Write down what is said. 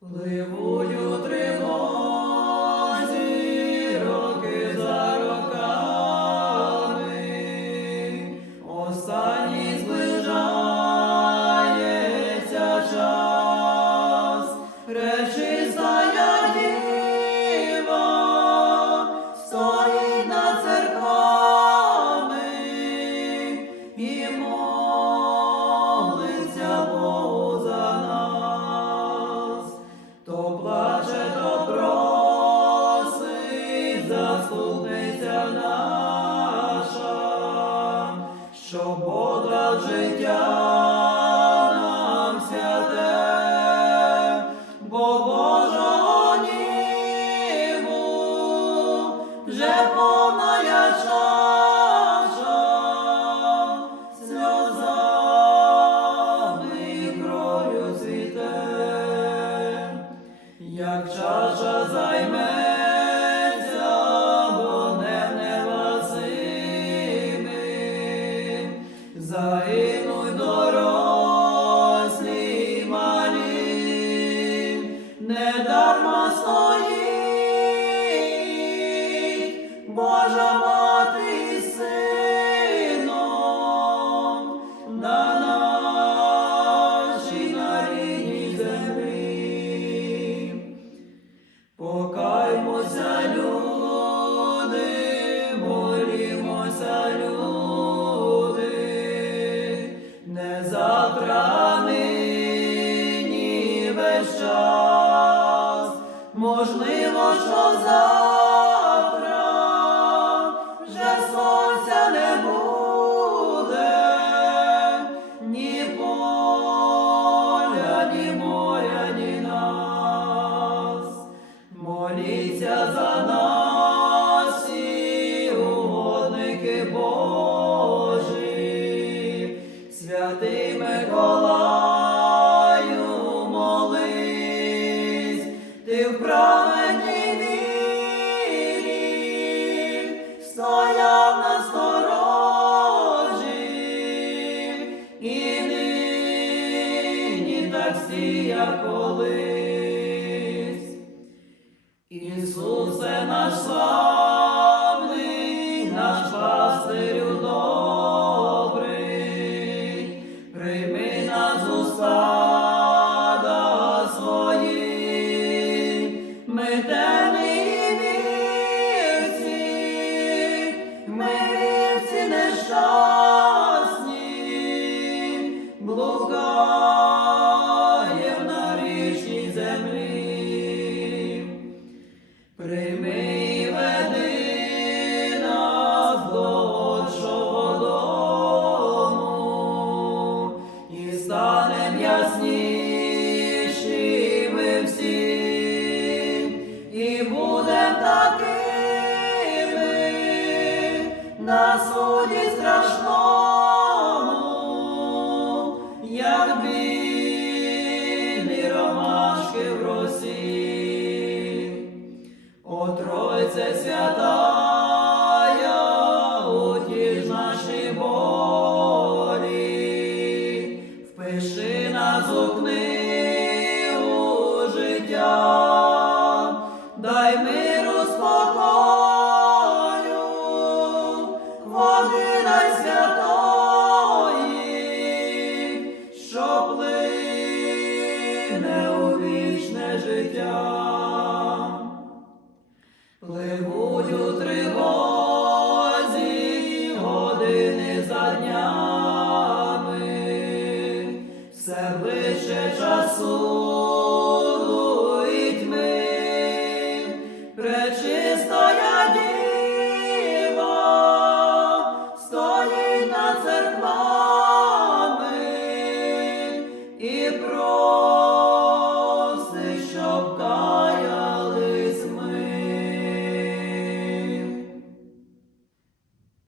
Пливуть у як чаша займеться вогнем невгасимим, загинуть час, можливо, що завтра вже сонця не буде, ні поля, ні моря, ні нас. Моліться за нас всі святий так сія колись. Яснішими всі, і будем такими на суді страшному, як білі ромашки в росі. О святая, дай миру спокою, води найсвятої, що плине життя, пливуть у години за днями, все ближче часу.